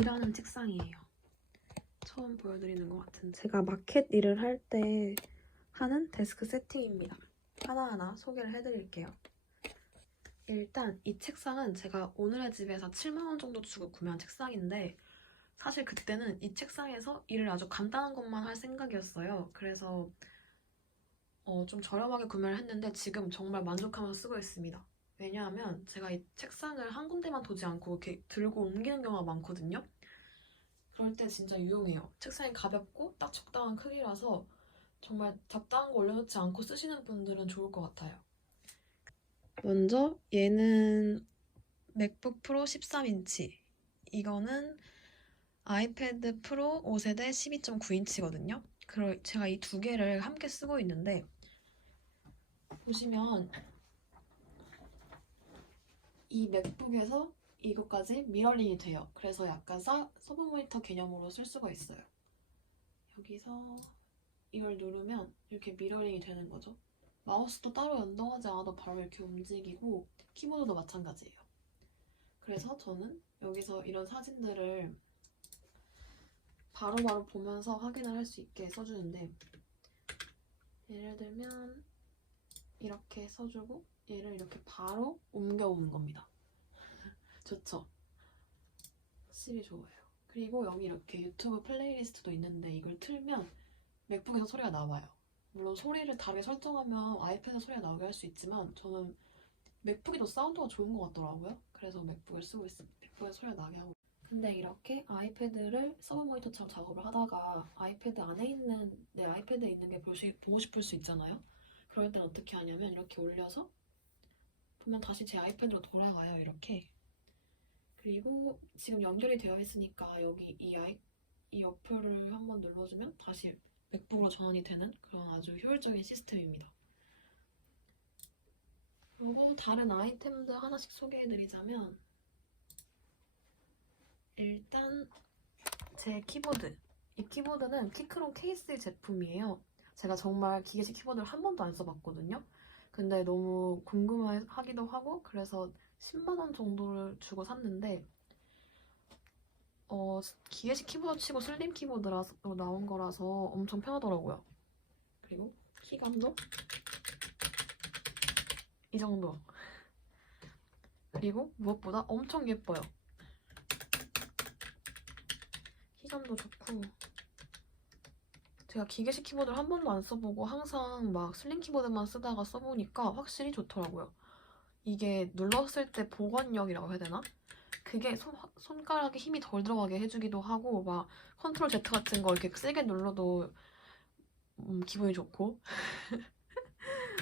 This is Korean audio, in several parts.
일하는 책상이에요. 처음 보여드리는 것 같은데 제가 마켓 일을 할 때 하는 데스크 세팅입니다. 하나하나 소개를 해드릴게요. 일단 이 책상은 제가 오늘의 집에서 7만 원 정도 주고 구매한 책상인데 사실 그때는 이 책상에서 일을 아주 간단한 것만 할 생각이었어요. 그래서 좀 저렴하게 구매를 했는데 지금 정말 만족하면서 쓰고 있습니다. 왜냐하면 제가 이 책상을 한 군데만 두지 않고 이렇게 들고 옮기는 경우가 많거든요. 그럴 때 진짜 유용해요. 책상이 가볍고 딱 적당한 크기라서 정말 잡다한 거 올려놓지 않고 쓰시는 분들은 좋을 것 같아요. 먼저 얘는 맥북 프로 13인치, 이거는 아이패드 프로 5세대 12.9인치거든요. 제가 이 두 개를 함께 쓰고 있는데 보시면 이 맥북에서 이것까지 미러링이 돼요. 그래서 약간 서브 모니터 개념으로 쓸 수가 있어요. 여기서 이걸 누르면 이렇게 미러링이 되는 거죠. 마우스도 따로 연동하지 않아도 바로 이렇게 움직이고 키보드도 마찬가지예요. 그래서 저는 여기서 이런 사진들을 바로바로 보면서 확인을 할 수 있게 써주는데 예를 들면 이렇게 써주고 얘를 이렇게 바로 옮겨오는 겁니다. 좋죠? 확실히 좋아요. 그리고 여기 이렇게 유튜브 플레이리스트도 있는데 이걸 틀면 맥북에서 소리가 나와요. 물론 소리를 다르게 설정하면 아이패드 소리가 나오게 할 수 있지만 저는 맥북이 더 사운드가 좋은 것 같더라고요. 그래서 맥북을 쓰고 있습니다. 맥북에 소리가 나게 하고. 근데 이렇게 아이패드를 서브 모니터처럼 작업을 하다가 아이패드 안에 있는 내 아이패드에 있는 게 보고 싶을 수 있잖아요. 그럴 땐 어떻게 하냐면 이렇게 올려서 보면 다시 제 아이패드로 돌아가요. 이렇게. 그리고 지금 연결이 되어 있으니까 여기 이 어플을 한번 눌러주면 다시 맥북으로 전환이 되는 그런 아주 효율적인 시스템입니다. 그리고 다른 아이템들 하나씩 소개해드리자면 일단 제 키보드. 이 키보드는 키크론 케이스 제품이에요. 제가 정말 기계식 키보드를 한 번도 안 써봤거든요. 근데 너무 궁금하기도 하고 그래서 10만 원 정도를 주고 샀는데 기계식 키보드 치고 슬림 키보드로 나온 거라서 엄청 편하더라고요. 그리고 키감도 이 정도. 그리고 무엇보다 엄청 예뻐요. 키감도 좋고 제가 기계식 키보드를 한 번도 안 써보고 항상 막 슬림 키보드만 쓰다가 써보니까 확실히 좋더라고요. 이게 눌렀을 때 복원력이라고 해야 되나? 그게 손가락에 힘이 덜 들어가게 해주기도 하고 막 컨트롤 Z 같은 거 이렇게 세게 눌러도 기분이 좋고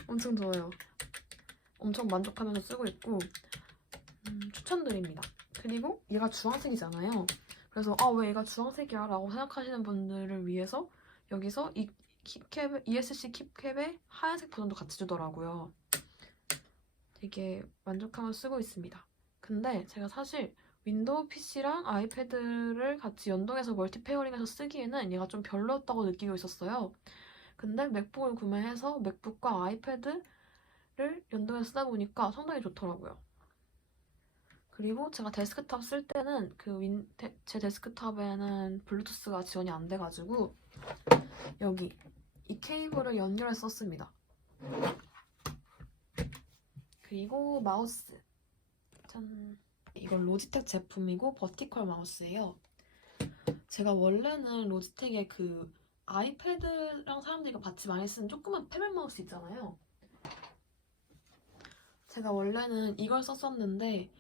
엄청 좋아요. 엄청 만족하면서 쓰고 있고 추천드립니다. 그리고 얘가 주황색이잖아요. 그래서 왜 얘가 주황색이야? 라고 생각하시는 분들을 위해서 여기서 이 킵캡, ESC 킵캡에 하얀색 버전도 같이 주더라고요. 되게 만족하면서 쓰고 있습니다. 근데 제가 사실 윈도우 PC랑 아이패드를 같이 연동해서 멀티 페어링해서 쓰기에는 얘가 좀 별로였다고 느끼고 있었어요. 근데 맥북을 구매해서 맥북과 아이패드를 연동해서 쓰다 보니까 상당히 좋더라고요. 그리고 제가 데스크탑 쓸 때는 제 데스크탑에는 블루투스가 지원이 안 돼가지고 여기 이 케이블을 연결해서 썼습니다. 그리고 마우스. 짠. 이건 로지텍 제품이고 버티컬 마우스예요. 제가 원래는 로지텍의 그 아이패드랑 사람들이 같이 많이 쓰는 조그만 패널 마우스 있잖아요. 제가 원래는 이걸 썼었는데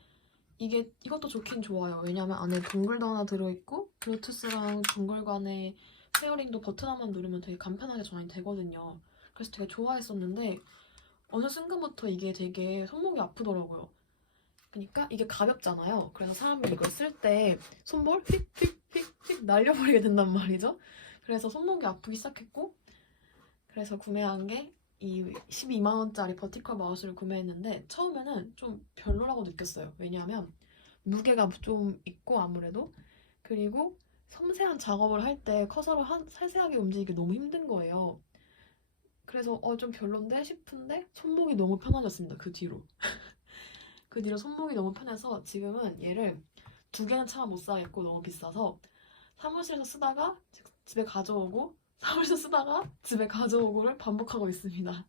이것도 좋긴 좋아요. 왜냐면 안에 동글도 하나 들어있고 블루투스랑 동글 간의 페어링도 버튼 하나만 누르면 되게 간편하게 전환이 되거든요. 그래서 되게 좋아했었는데 어느 순간부터 이게 되게 손목이 아프더라고요. 그러니까 이게 가볍잖아요. 그래서 사람이 이걸 쓸 때 손볼 휙휙휙휙 날려버리게 된단 말이죠. 그래서 손목이 아프기 시작했고 그래서 구매한 게 이 12만 원짜리 버티컬 마우스를 구매했는데 처음에는 좀 별로라고 느꼈어요. 왜냐하면 무게가 좀 있고 아무래도 그리고 섬세한 작업을 할 때 커서를 세세하게 움직이기 너무 힘든 거예요. 그래서 좀 별론데 싶은데 손목이 너무 편해졌습니다. 그 뒤로. 그 뒤로 손목이 너무 편해서 지금은 얘를 두 개는 차마 못 사겠고 너무 비싸서 사무실에서 쓰다가 집에 가져오고 사무실에서 쓰다가 집에 가져오고를 반복하고 있습니다.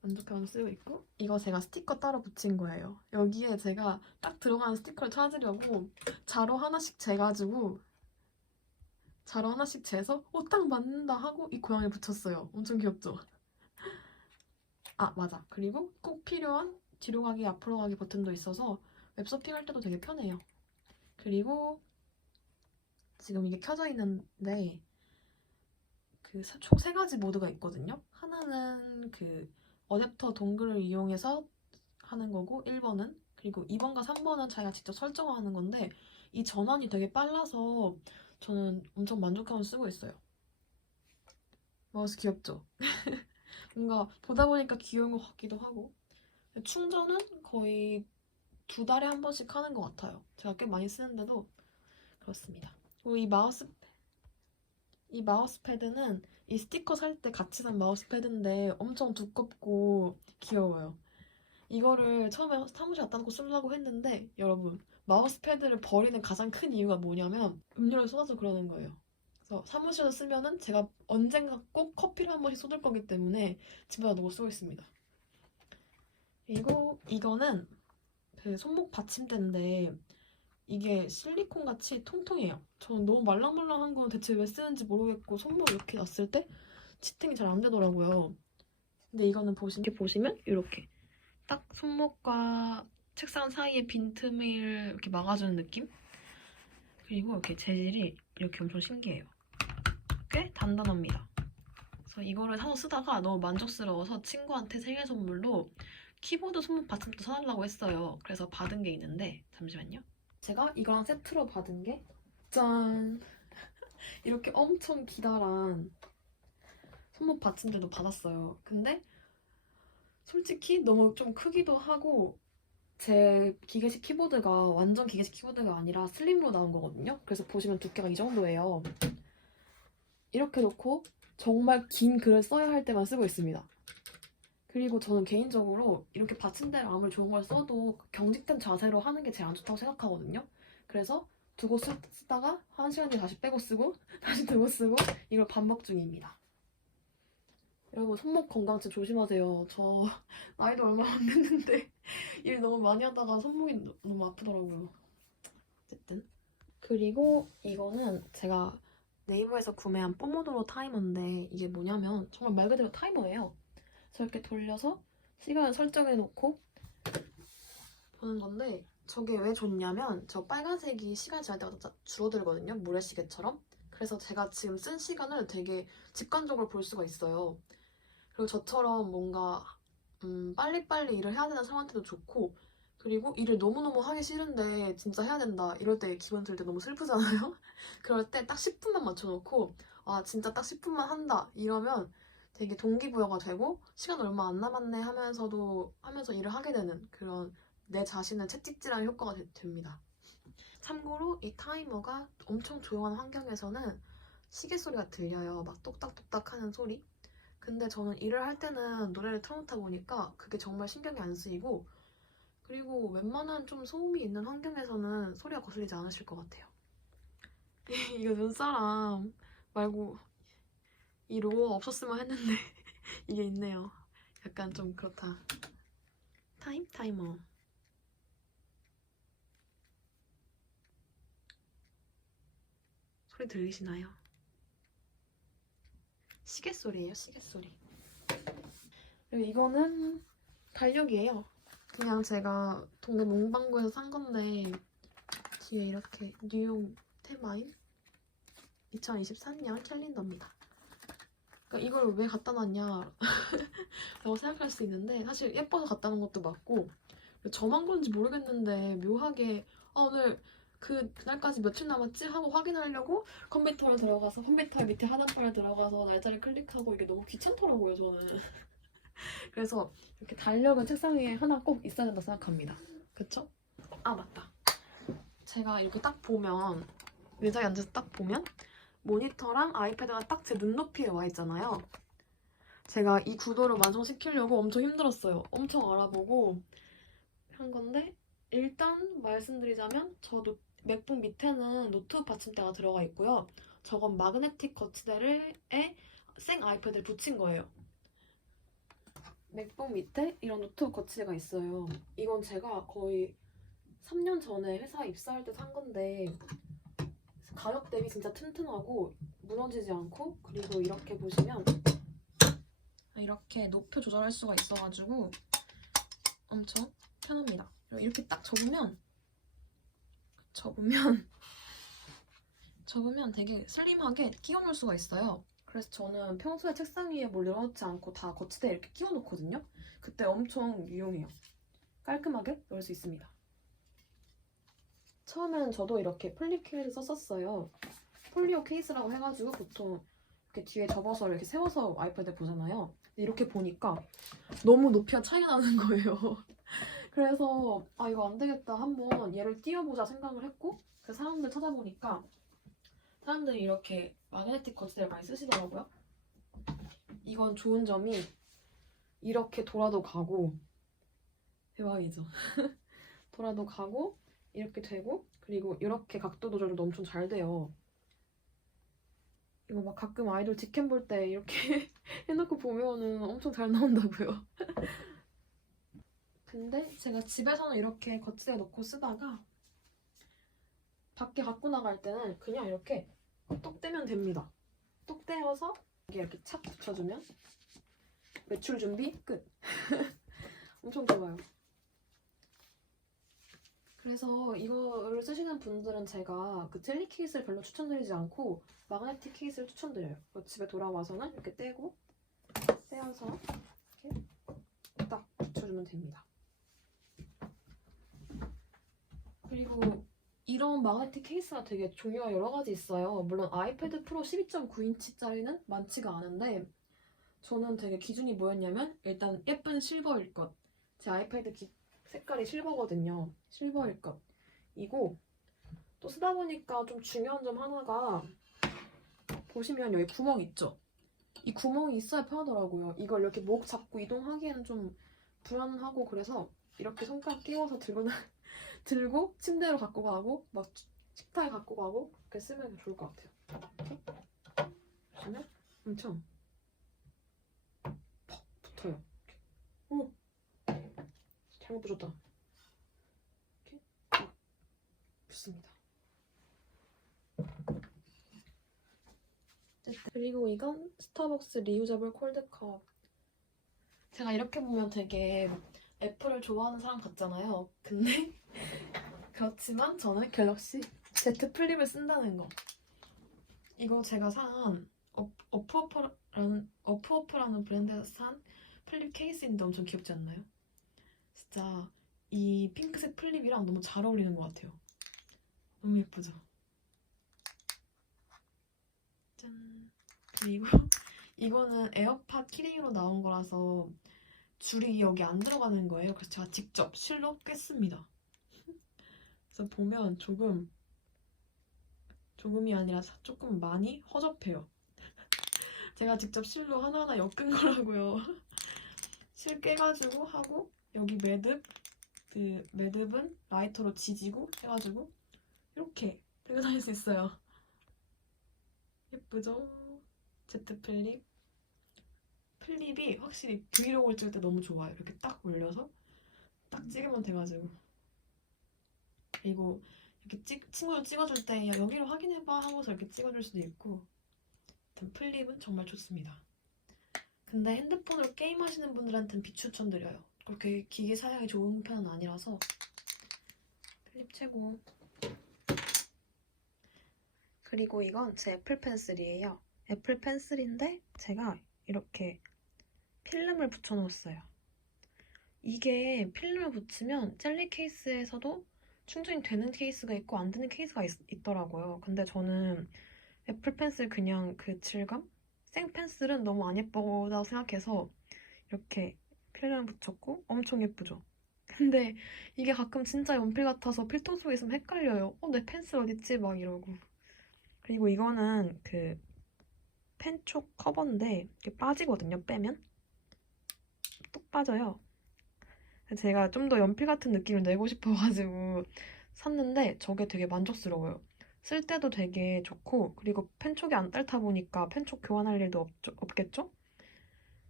만족하면서 쓰고 있고 이거 제가 스티커 따로 붙인 거예요. 여기에 제가 딱 들어가는 스티커를 찾으려고 자로 하나씩 재가지고 자로 하나씩 재서 딱 맞는다 하고 이 고양이를 붙였어요. 엄청 귀엽죠? 아 맞아. 그리고 꼭 필요한 뒤로 가기 앞으로 가기 버튼도 있어서 웹서핑 할 때도 되게 편해요. 그리고 지금 이게 켜져 있는데 그 총 3가지 모드가 있거든요. 하나는 그 어댑터 동글을 이용해서 하는 거고 1번은 그리고 2번과 3번은 자기가 직접 설정하는 건데 이 전환이 되게 빨라서 저는 엄청 만족하면서 쓰고 있어요. 마우스 귀엽죠? 뭔가 보다 보니까 귀여운 것 같기도 하고 충전은 거의 2달에 한 번씩 하는 것 같아요. 제가 꽤 많이 쓰는데도 그렇습니다. 그리고 이 마우스 패드는 이 스티커 살 때 같이 산 마우스 패드인데 엄청 두껍고 귀여워요. 이거를 처음에 사무실 갖다 놓고 쓰려고 했는데 여러분 마우스 패드를 버리는 가장 큰 이유가 뭐냐면 음료를 쏟아서 그러는 거예요. 그래서 사무실에서 쓰면은 제가 언젠가 꼭 커피를 한 번씩 쏟을 거기 때문에 집에다 놓고 쓰고 있습니다. 그리고 이거는 그 손목 받침대인데 이게 실리콘 같이 통통해요. 저는 너무 말랑말랑한 건 대체 왜 쓰는지 모르겠고 손목 이렇게 놨을 때 지탱이 잘 안 되더라고요. 근데 이거는 보시면 이렇게 딱 손목과 책상 사이에 빈틈을 이렇게 막아주는 느낌? 그리고 이렇게 재질이 이렇게 엄청 신기해요. 꽤 단단합니다. 그래서 이거를 사서 쓰다가 너무 만족스러워서 친구한테 생일 선물로 키보드 손목 받침대 사달라고 했어요. 그래서 받은 게 있는데 잠시만요. 제가 이거랑 세트로 받은 게 짠! 이렇게 엄청 기다란 손목 받침대도 받았어요. 근데 솔직히 너무 좀 크기도 하고 제 기계식 키보드가 완전 기계식 키보드가 아니라 슬림으로 나온 거거든요. 그래서 보시면 두께가 이 정도예요. 이렇게 놓고 정말 긴 글을 써야 할 때만 쓰고 있습니다. 그리고 저는 개인적으로 이렇게 받침대를 아무리 좋은 걸 써도 경직된 자세로 하는 게 제일 안 좋다고 생각하거든요. 그래서 두고 쓰다가 1시간 뒤에 다시 빼고 쓰고 다시 두고 쓰고 이걸 반복 중입니다. 여러분 손목 건강 진짜 조심하세요. 저 나이도 얼마 안 됐는데 일 너무 많이 하다가 손목이 너무 아프더라고요. 어쨌든 그리고 이거는 제가 네이버에서 구매한 뽀모도로 타이머인데 이게 뭐냐면 정말 말 그대로 타이머예요. 그래서 이렇게 돌려서 시간을 설정해 놓고 보는 건데 저게 왜 좋냐면 저 빨간색이 시간이 지날 때마다 줄어들거든요. 모래시계처럼. 그래서 제가 지금 쓴 시간을 되게 직관적으로 볼 수가 있어요. 그리고 저처럼 뭔가 빨리빨리 일을 해야 되는 사람한테도 좋고 그리고 일을 너무너무 하기 싫은데 진짜 해야 된다 이럴 때 기분 들 때 너무 슬프잖아요? 그럴 때 딱 10분만 맞춰놓고 아 진짜 딱 10분만 한다 이러면 되게 동기부여가 되고 시간 얼마 안 남았네 하면서 일을 하게 되는 그런 내 자신을 채찍질하는 효과가 됩니다. 참고로 이 타이머가 엄청 조용한 환경에서는 시계 소리가 들려요. 막 똑딱똑딱 하는 소리. 근데 저는 일을 할 때는 노래를 틀어놓다 보니까 그게 정말 신경이 안 쓰이고 그리고 웬만한 좀 소음이 있는 환경에서는 소리가 거슬리지 않으실 것 같아요. 이거 눈사람 말고 이 로어 없었으면 했는데 이게 있네요. 약간 좀 그렇다. 타이머. 소리 들리시나요? 시계 소리예요, 시계 소리. 그리고 이거는 달력이에요. 그냥 제가 동네 문방구에서 산 건데 뒤에 이렇게 뉴욕 테마인 2023년 캘린더입니다. 그러니까 이걸 왜 갖다 놨냐 라고 생각할 수 있는데 사실 예뻐서 갖다 놓은 것도 맞고 저만 그런지 모르겠는데 묘하게 오늘 그날까지 며칠 남았지? 하고 확인하려고 컴퓨터 밑에 하단판에 들어가서 날짜를 클릭하고 이게 너무 귀찮더라고요 저는. 그래서 이렇게 달력은 책상 위에 하나 꼭 있어야 된다 생각합니다. 그쵸? 아 맞다. 제가 이렇게 딱 보면 의자에 앉아서 딱 보면 모니터랑 아이패드가 딱 제 눈높이에 와 있잖아요. 제가 이 구도를 완성시키려고 엄청 힘들었어요. 엄청 알아보고 한 건데 일단 말씀드리자면 맥북 밑에는 노트 받침대가 들어가 있고요. 저건 마그네틱 거치대에 생 아이패드를 붙인 거예요. 맥북 밑에 이런 노트북 거치대가 있어요. 이건 제가 거의 3년 전에 회사 입사할 때 산 건데 가격 대비 진짜 튼튼하고 무너지지 않고, 그리고 이렇게 보시면 이렇게 높여 조절할 수가 있어가지고 엄청 편합니다. 이렇게 딱 접으면 되게 슬림하게 끼워놓을 수가 있어요. 그래서 저는 평소에 책상 위에 뭘 늘어놓지 않고 다 거치대에 이렇게 끼워놓거든요. 그때 엄청 유용해요. 깔끔하게 넣을 수 있습니다. 처음에는 저도 이렇게 폴리오 케이스 썼었어요. 폴리오 케이스라고 해가지고 보통 이렇게 뒤에 접어서 이렇게 세워서 아이패드 보잖아요. 근데 이렇게 보니까 너무 높이가 차이가 나는 거예요. 그래서 아 이거 안 되겠다, 한번 얘를 띄워보자 생각을 했고, 그 사람들 찾아보니까 사람들이 이렇게 마그네틱 거치대를 많이 쓰시더라고요. 이건 좋은 점이 이렇게 돌아도 가고, 대박이죠. 돌아도 가고 이렇게 되고, 그리고 이렇게 각도 조절도 엄청 잘 돼요. 이거 막 가끔 아이돌 직캠 볼 때 이렇게 해놓고 보면은 엄청 잘 나온다고요. 근데 제가 집에서는 이렇게 거치대 놓고 쓰다가 밖에 갖고 나갈 때는 그냥 이렇게 똑 떼면 됩니다. 똑 떼어서 여기 이렇게 착 붙여주면 외출 준비 끝. 엄청 좋아요. 그래서 이거를 쓰시는 분들은 제가 그 젤리 케이스를 별로 추천드리지 않고 마그네틱 케이스를 추천드려요. 집에 돌아와서는 이렇게 떼고 떼어서 이렇게 딱 붙여주면 됩니다. 그리고 이런 마그네틱 케이스가 되게 종류가 여러 가지 있어요. 물론 아이패드 프로 12.9인치짜리는 많지가 않은데 저는 되게 기준이 뭐였냐면 일단 예쁜 실버일 것. 제 아이패드 색깔이 실버거든요. 실버일 것. 이고 또 쓰다 보니까 좀 중요한 점 하나가, 보시면 여기 구멍 있죠? 이 구멍이 있어야 편하더라고요. 이걸 이렇게 목 잡고 이동하기에는 좀 불안하고, 그래서 이렇게 손가락 끼워서 들고 침대로 갖고 가고 막 식탁에 갖고 가고 그렇게 쓰면 좋을 것 같아요. 이렇게 보시면 엄청 퍽 붙어요. 이렇게. 오! 잘못 붙였다. 이렇게 붙습니다. 그리고 이건 스타벅스 리유저블 콜드컵. 제가 이렇게 보면 되게 애플을 좋아하는 사람 같잖아요. 근데 그렇지만 저는 갤럭시 Z 플립을 쓴다는 거. 이거 제가 산 어프어프라는 브랜드에서 산 플립 케이스인데 엄청 귀엽지 않나요? 진짜 이 핑크색 플립이랑 너무 잘 어울리는 것 같아요. 너무 예쁘죠? 짠. 그리고 이거는 에어팟 키링으로 나온 거라서 줄이 여기 안 들어가는 거예요. 그래서 제가 직접 실로 꿰습니다. 그래서 보면 조금이 아니라 조금 많이 허접해요. 제가 직접 실로 하나하나 엮은 거라고요. 실 꿰가지고 하고, 여기 매듭은 라이터로 지지고 해가지고 이렇게 들고 다닐 수 있어요. 예쁘죠? Z 플립이 확실히 브이로그를 찍을 때 너무 좋아요. 이렇게 딱 올려서 딱 찍으면 돼가지고. 그리고 이렇게 친구들 찍어줄 때 야, 여기로 확인해봐 하고서 이렇게 찍어줄 수도 있고. 아무튼 플립은 정말 좋습니다. 근데 핸드폰으로 게임하시는 분들한테는 비추천드려요. 그렇게 기기 사양이 좋은 편은 아니라서 플립 최고. 그리고 이건 제 애플 펜슬이에요. 애플 펜슬인데 제가 이렇게 필름을 붙여놓았어요. 이게 필름을 붙이면 젤리 케이스에서도 충전이 되는 케이스가 있고 안 되는 케이스가 있더라고요. 근데 저는 애플 펜슬 그냥 그 질감? 생 펜슬은 너무 안 예쁘다고 생각해서 이렇게 필름을 붙였고 엄청 예쁘죠? 근데 이게 가끔 진짜 연필 같아서 필통 속에 있으면 헷갈려요. 내 펜슬 어딨지? 막 이러고. 그리고 이거는 그 펜촉 커버인데 이게 빠지거든요, 빼면. 뚝 빠져요. 제가 좀 더 연필 같은 느낌을 내고 싶어가지고 샀는데 저게 되게 만족스러워요. 쓸 때도 되게 좋고 그리고 펜촉이 안 닳다 보니까 펜촉 교환할 일도 없겠죠?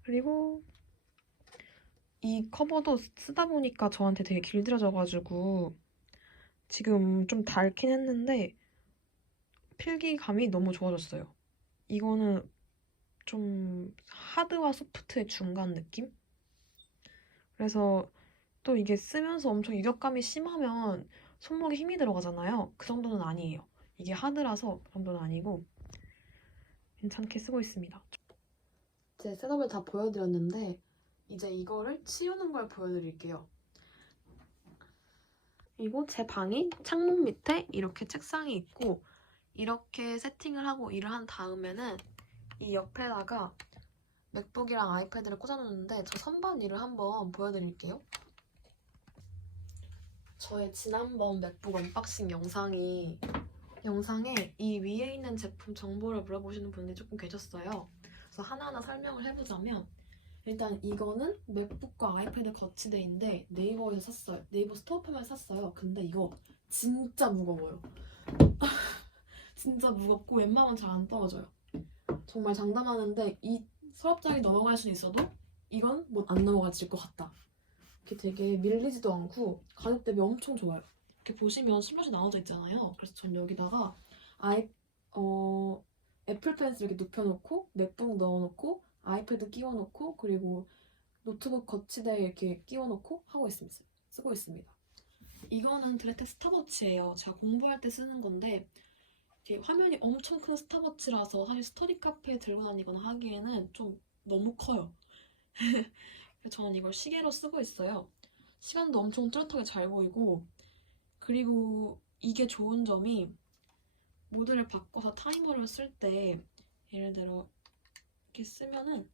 그리고 이 커버도 쓰다 보니까 저한테 되게 길들여져가지고 지금 좀 닳긴 했는데 필기감이 너무 좋아졌어요. 이거는 좀 하드와 소프트의 중간 느낌? 그래서 또 이게 쓰면서 엄청 유격감이 심하면 손목에 힘이 들어가잖아요. 그 정도는 아니에요. 이게 하드라서 그 정도는 아니고 괜찮게 쓰고 있습니다. 제 셋업을 다 보여드렸는데 이제 이거를 치우는 걸 보여드릴게요. 그리고 제 방이 창문 밑에 이렇게 책상이 있고 이렇게 세팅을 하고 일을 한 다음에는 이 옆에다가 맥북이랑 아이패드를 꽂아놓는데 저 선반 일을 한번 보여드릴게요. 저의 지난번 맥북 언박싱 영상에 이 위에 있는 제품 정보를 물어보시는 분들이 조금 계셨어요. 그래서 하나하나 설명을 해보자면 일단 이거는 맥북과 아이패드 거치대인데 네이버에서 샀어요. 네이버 스토어팜에서 샀어요. 근데 이거 진짜 무거워요. 진짜 무겁고 웬만하면 잘 안 떨어져요. 정말 장담하는데 이 서랍장이 넘어갈 수는 있어도 이건 뭐 안 넘어가질 것 같다. 이렇게 되게 밀리지도 않고 가격 대비 엄청 좋아요. 이렇게 보시면 슬롯이 나눠져 있잖아요. 그래서 전 여기다가 애플 펜슬 이렇게 눕혀놓고 맥북 넣어놓고 아이패드 끼워놓고 그리고 노트북 거치대에 이렇게 끼워놓고 쓰고 있습니다. 이거는 드레텍 스탑워치예요. 제가 공부할 때 쓰는 건데 이게 화면이 엄청 큰 스탑워치라서 사실 스터디 카페에 들고 다니거나 하기에는 좀 너무 커요. 그래서 저는 이걸 시계로 쓰고 있어요. 시간도 엄청 뚜렷하게 잘 보이고 그리고 이게 좋은 점이 모드를 바꿔서 타이머를 쓸 때 예를 들어 이렇게 쓰면은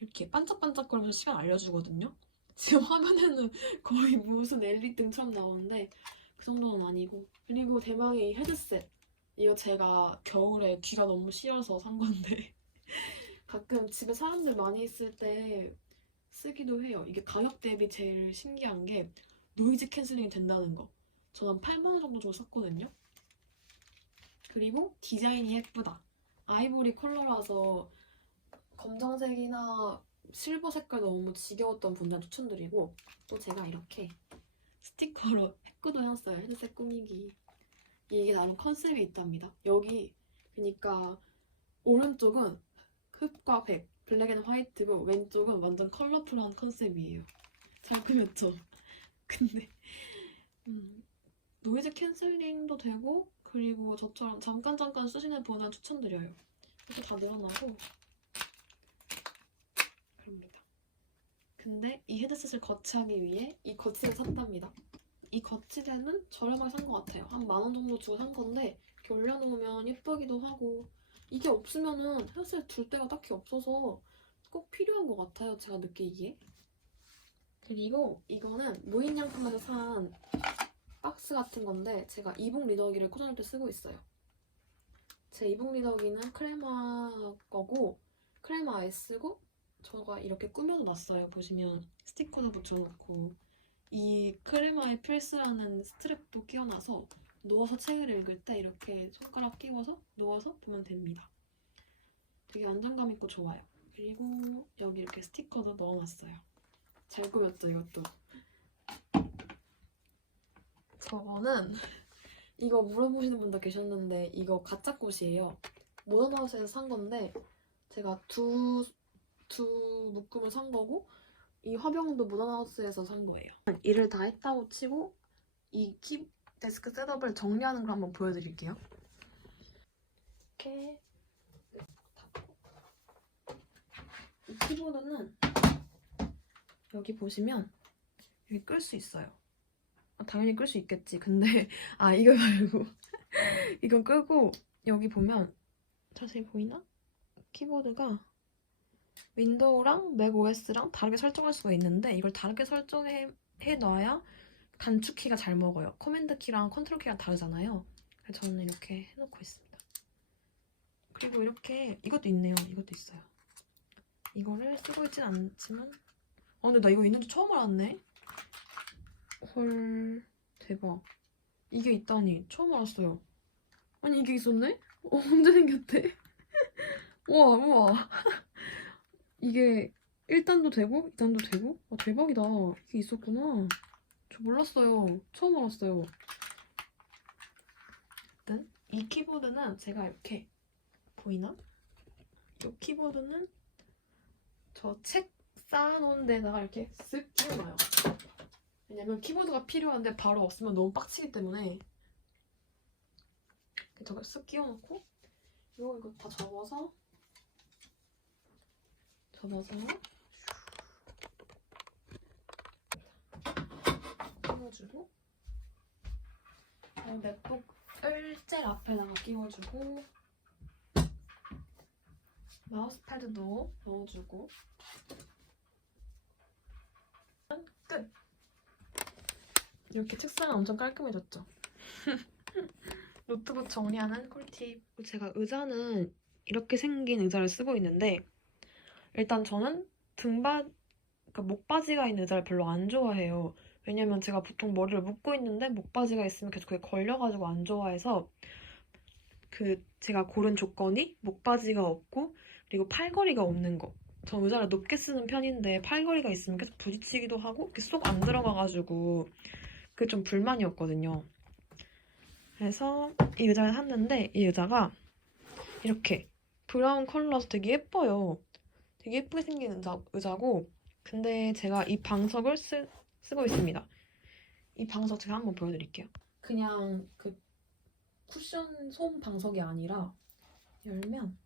이렇게 반짝반짝거리면서 시간 알려주거든요. 지금 화면에는 거의 무슨 엘리등처럼 나오는데 그 정도는 아니고 그리고 대망의 이 헤드셋 이거 제가 겨울에 귀가 너무 시려서 산 건데 가끔 집에 사람들 많이 있을 때 쓰기도 해요. 이게 가격 대비 제일 신기한 게 노이즈 캔슬링이 된다는 거. 저는 8만 원 정도 주고 샀거든요. 그리고 디자인이 예쁘다. 아이보리 컬러라서 검정색이나 실버 색깔 너무 지겨웠던 분들한테 추천드리고 또 제가 이렇게 스티커로 핵구도 해놨어요. 헤드셋 꾸미기. 이게 나름 컨셉이 있답니다. 여기 그러니까 오른쪽은 흑과 백, 블랙 앤 화이트고 왼쪽은 완전 컬러풀한 컨셉이에요. 잘 꾸몄죠? 근데 노이즈 캔슬링도 되고 그리고 저처럼 잠깐 쓰시는 분은 추천드려요. 이렇게 다 늘어나고 그럽니다. 근데 이 헤드셋을 거치하기 위해 이 거치대를 샀답니다. 이 거치대는 저렴하게 산 것 같아요. 한 10,000원 정도 주고 산 건데 이렇게 올려놓으면 예쁘기도 하고 이게 없으면은 헤드셋 둘 데가 딱히 없어서 꼭 필요한 것 같아요. 제가 느끼기에. 그리고 이거는 무인양품에서 산 박스 같은 건데 제가 이북 리더기를 꽂아놓을 때 쓰고 있어요. 제 이북 리더기는 크레마 거고 크레마 S고 저가 이렇게 꾸며서 놨어요. 보시면 스티커도 붙여놓고 이 크레마에 필수라는 스트랩도 끼워놔서 누워서 책을 읽을 때 이렇게 손가락 끼워서 누워서 보면 됩니다. 되게 안정감 있고 좋아요. 그리고 여기 이렇게 스티커도 넣어놨어요. 잘 꾸몄죠, 이것도. 저거는 이거 물어보시는 분도 계셨는데 이거 가짜 꽃이에요. 모던하우스에서 산 건데 제가 두 묶음을 산 거고 이 화병도 모던하우스에서 산 거예요. 일을 다 했다고 치고 이 데스크 셋업을 정리하는 걸 한번 보여드릴게요. 이렇게 이 키보드는 여기 보시면 여기 끌 수 있어요. 당연히 끌 수 있겠지. 근데 이거 말고 이건 끄고 여기 보면 자세히 보이나? 키보드가 윈도우랑 맥 OS랑 다르게 설정할 수가 있는데 이걸 다르게 설정해 놔야 단축키가 잘 먹어요. 커맨드 키랑 컨트롤 키랑 다르잖아요. 그래서 저는 이렇게 해놓고 있습니다. 그리고 이렇게 이것도 있네요. 이것도 있어요. 이거를 쓰고 있진 않지만 근데 나 이거 있는지 처음 알았네. 헐, 대박. 이게 있다니 처음 알았어요. 아니 이게 있었네? 언제 생겼대? 우와 우와. 이게 1단도 되고 2단도 되고? 대박이다. 이게 있었구나. 저 몰랐어요. 처음 알았어요. 일단 이 키보드는 제가 이렇게 보이나? 이 키보드는 저 책 쌓아놓은 데다가 이렇게 쓱 끼워놔요. 왜냐면 키보드가 필요한데 바로 없으면 너무 빡치기 때문에 저걸 쓱 끼워놓고 이거 다 접어서 끼워주고 맥북을 잭 앞에다가 끼워주고 마우스패드도 넣어주고 끝! 이렇게 책상은 엄청 깔끔해졌죠? 노트북 정리하는 꿀팁. 제가 의자는 이렇게 생긴 의자를 쓰고 있는데 일단 저는 그러니까 목바지가 있는 의자를 별로 안 좋아해요. 왜냐면 제가 보통 머리를 묶고 있는데 목바지가 있으면 계속 그게 걸려가지고 안 좋아해서 제가 고른 조건이 목바지가 없고 그리고 팔걸이가 없는 거. 전 의자를 높게 쓰는 편인데 팔걸이가 있으면 계속 부딪히기도 하고 쏙 안 들어가가지고 그게 좀 불만이었거든요. 그래서 이 의자를 샀는데 이 의자가 이렇게 브라운 컬러라서 되게 예뻐요. 되게 예쁘게 생긴 의자고 근데 제가 이 방석을 쓰고 있습니다. 이 방석 제가 한번 보여드릴게요. 그냥 그 쿠션 솜 방석이 아니라 열면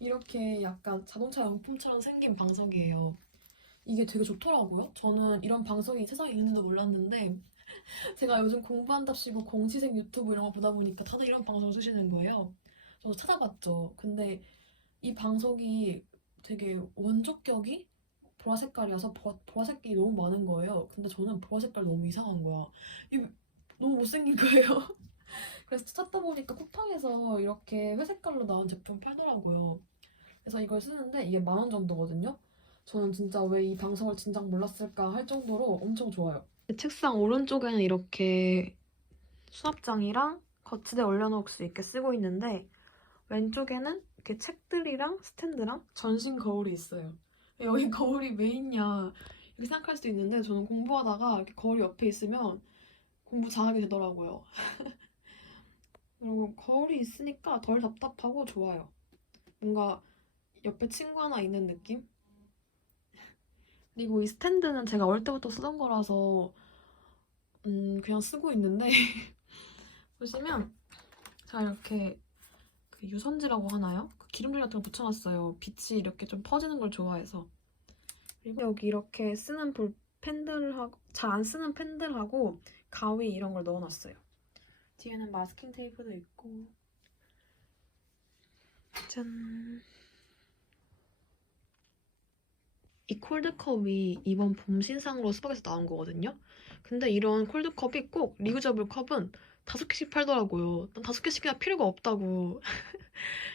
이렇게 약간 자동차 용품처럼 생긴 방석이에요. 이게 되게 좋더라고요. 저는 이런 방석이 세상에 있는지도 몰랐는데 제가 요즘 공부한답시고 공시생 유튜브 이런 거 보다 보니까 다들 이런 방송을 쓰시는 거예요. 저도 찾아봤죠. 근데 이 방석이 되게 원적격이 보라 색깔이어서 보라색이 너무 많은 거예요. 근데 저는 보라 색깔 너무 이상한 거야. 이게 너무 못생긴 거예요. 그래서 찾다 보니까 쿠팡에서 이렇게 회색깔로 나온 제품 팔더라고요. 그래서 이걸 쓰는데 이게 10,000원 정도거든요. 저는 진짜 왜 이 방석을 진작 몰랐을까 할 정도로 엄청 좋아요. 책상 오른쪽에는 이렇게 수납장이랑 거치대 올려놓을 수 있게 쓰고 있는데 왼쪽에는 이렇게 책들이랑 스탠드랑 전신 거울이 있어요. 여기 거울이 왜 있냐 이렇게 생각할 수도 있는데 저는 공부하다가 이렇게 거울이 옆에 있으면 공부 잘하게 되더라고요. 그리고 거울이 있으니까 덜 답답하고 좋아요. 뭔가 옆에 친구 하나 있는 느낌? 그리고 이 스탠드는 제가 어릴 때부터 쓰던 거라서 그냥 쓰고 있는데 보시면 제가 이렇게 그 유선지라고 하나요? 그 기름질 같은 거 붙여놨어요. 빛이 이렇게 좀 퍼지는 걸 좋아해서. 그리고 여기 이렇게 쓰는 펜들하고 잘 안 쓰는 펜들하고 가위 이런 걸 넣어놨어요. 뒤에는 마스킹 테이프도 있고 짠! 이 콜드컵이 이번 봄 신상으로 수박에서 나온 거거든요. 근데 이런 콜드컵이 꼭 리유저블 컵은 5개씩 팔더라고요. 난 5개씩이나 필요가 없다고.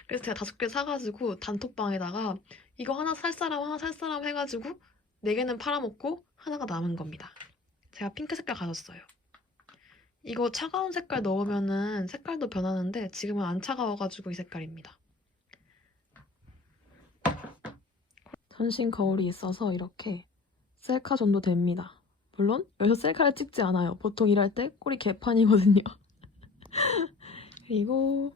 그래서 제가 5개 사가지고 단톡방에다가 이거 하나 살 사람 하나 살 사람 해가지고 4개는 팔아먹고 하나가 남은 겁니다. 제가 핑크 색깔 가졌어요. 이거 차가운 색깔 넣으면은 색깔도 변하는데 지금은 안 차가워가지고 이 색깔입니다. 전신 거울이 있어서 이렇게 셀카 정도 됩니다. 물론 여기서 셀카를 찍지 않아요. 보통 일할 때 꼴이 개판이거든요. 그리고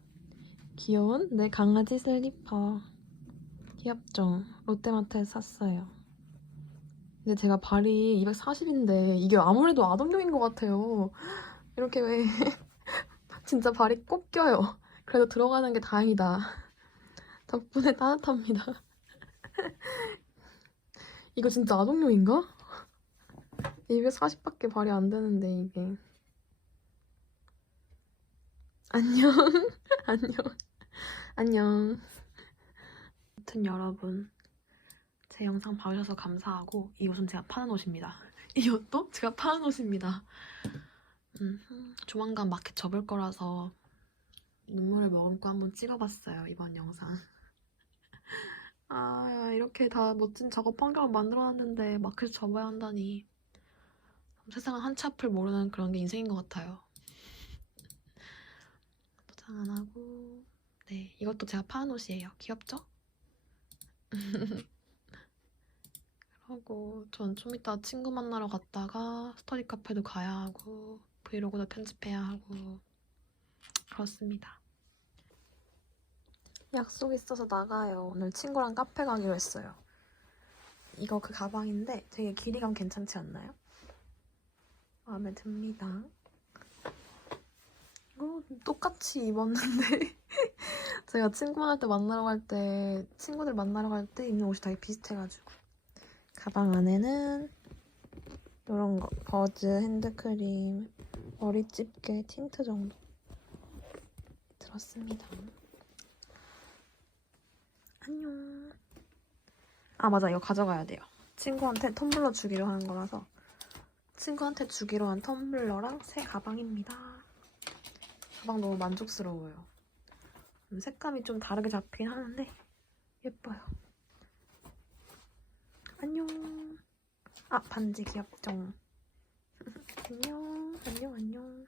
귀여운 내 강아지 슬리퍼. 귀엽죠? 롯데마트에서 샀어요. 근데 제가 발이 240인데 이게 아무래도 아동용인 것 같아요. 이렇게 왜 진짜 발이 꼭 껴요. 그래도 들어가는 게 다행이다. 덕분에 따뜻합니다. 이거 진짜 아동용인가? 240밖에 발이 안 되는데 이게. 안녕. 안녕. 안녕. 아무튼 여러분 제 영상 봐주셔서 감사하고 이 옷은 제가 파는 옷입니다. 이 옷도 제가 파는 옷입니다. 조만간 마켓 접을 거라서 눈물을 머금고 한번 찍어봤어요. 이번 영상. 아, 이렇게 다 멋진 작업 환경을 만들어놨는데 마크에서 접어야 한다니. 세상은 한치 앞을 모르는 그런 게 인생인 것 같아요. 도장 안 하고. 네, 이것도 제가 파는 옷이에요. 귀엽죠? 그러고 전 좀 이따 친구 만나러 갔다가 스터디 카페도 가야 하고 브이로그도 편집해야 하고 그렇습니다. 약속 있어서 나가요. 오늘 친구랑 카페 가기로 했어요. 이거 그 가방인데 되게 길이감 괜찮지 않나요? 마음에 듭니다. 이거 똑같이 입었는데 제가 친구들 만나러 갈 때 입는 옷이 되게 비슷해가지고. 가방 안에는 이런 거 버즈 핸드크림, 머리 집게 틴트 정도 들었습니다. 안녕. 아, 맞아. 이거 가져가야 돼요. 친구한테 텀블러 주기로 하는 거라서 친구한테 주기로 한 텀블러랑 새 가방입니다. 가방 너무 만족스러워요. 색감이 좀 다르게 잡히긴 하는데 예뻐요. 안녕. 아, 반지 귀엽죠? 안녕. 안녕.